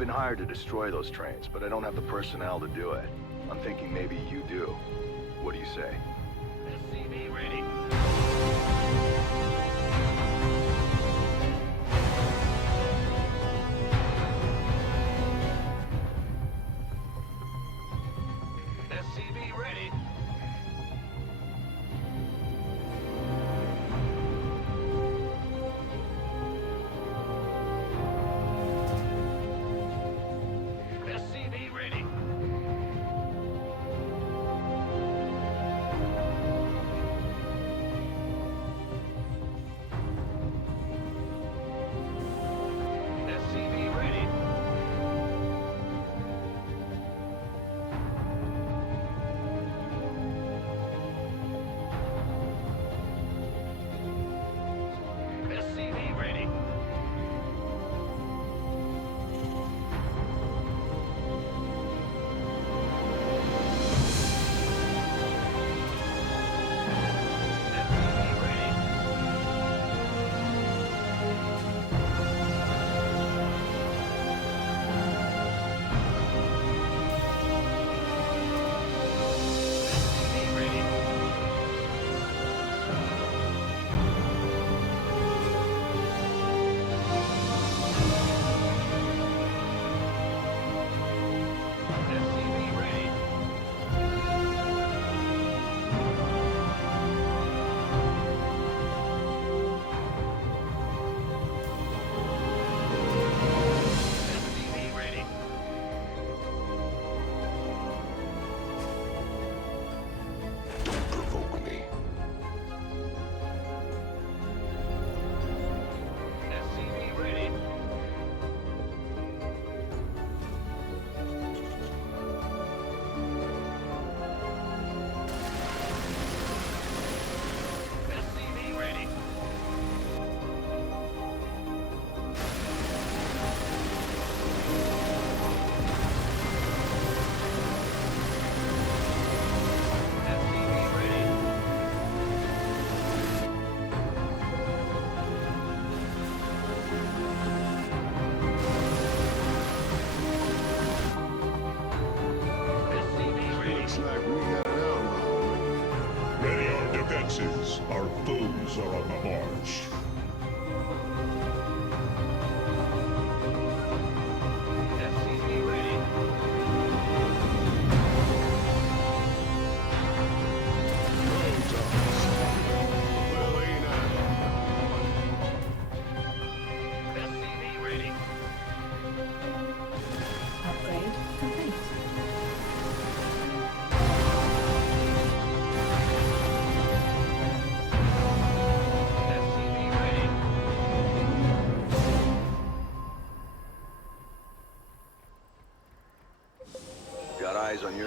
been hired to destroy those trains, but I don't have the personnel to do it. I'm thinking maybe you do. What do you say?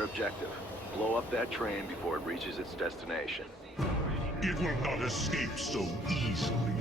your objective. Blow up that train before it reaches its destination. It will not escape so easily.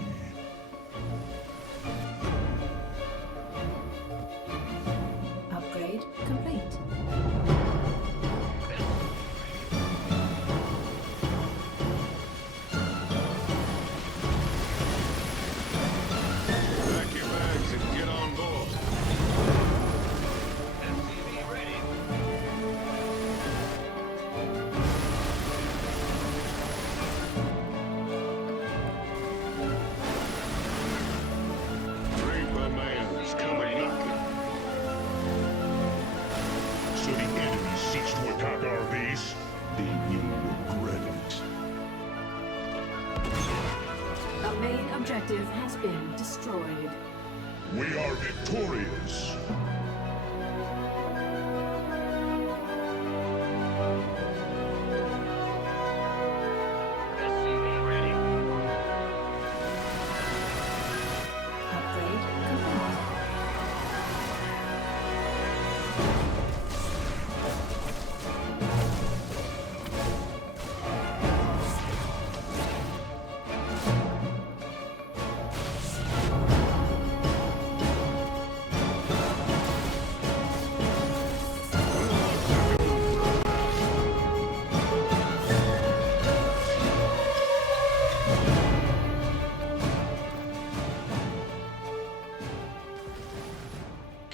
destroyed. We are victorious!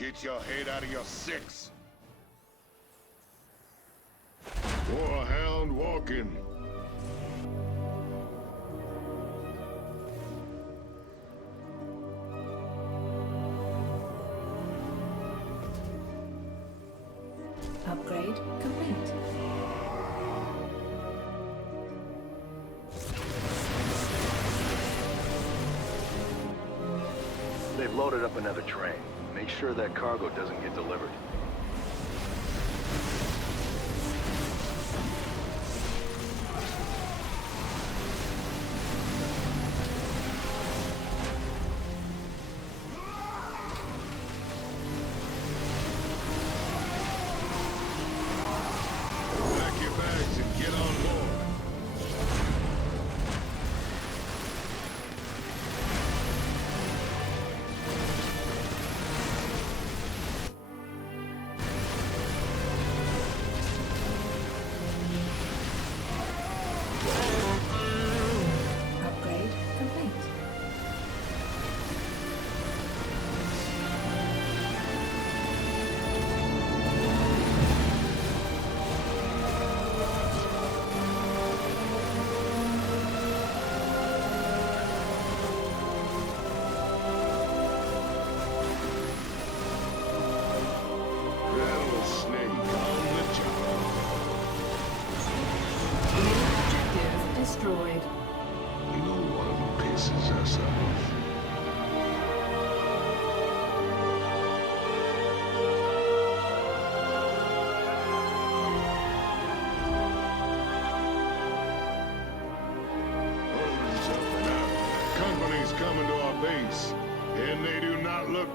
Get your head out of your six. Warhound walking. Upgrade complete. They've loaded up another train. Make sure that cargo doesn't get delivered.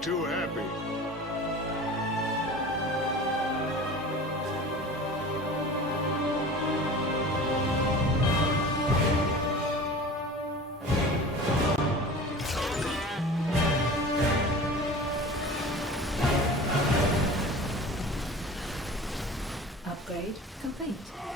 Too happy. Upgrade complete.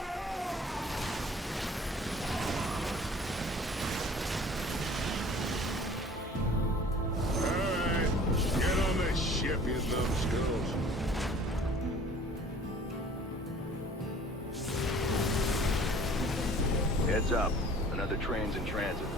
Heads up. Another train's in transit.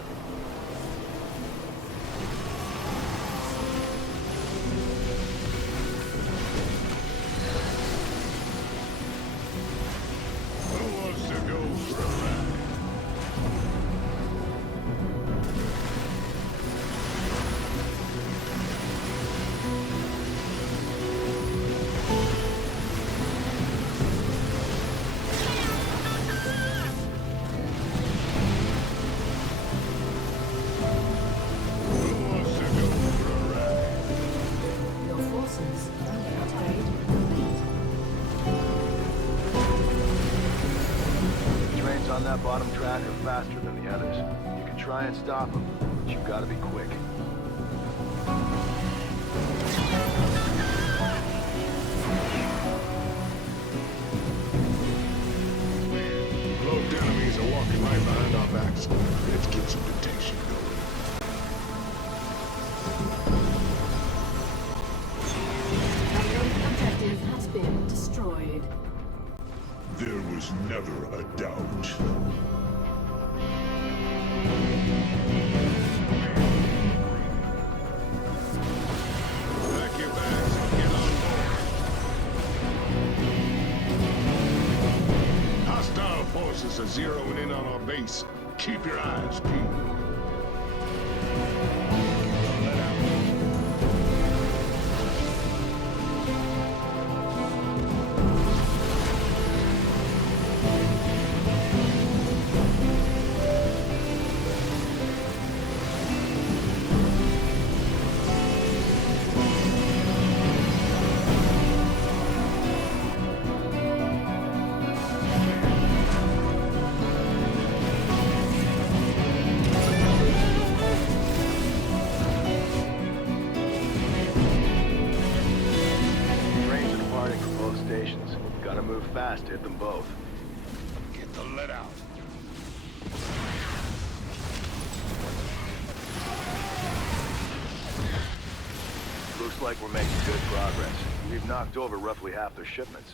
On that bottom track are faster than the others. You can try and stop them, but you've got to be quick. Cloaked enemies are walking right behind our backs. Let's get some never a doubt. Hostile forces are zeroing in on our base. Keep your eyes peeled. Get the let out. Looks like we're making good progress. We've knocked over roughly half their shipments.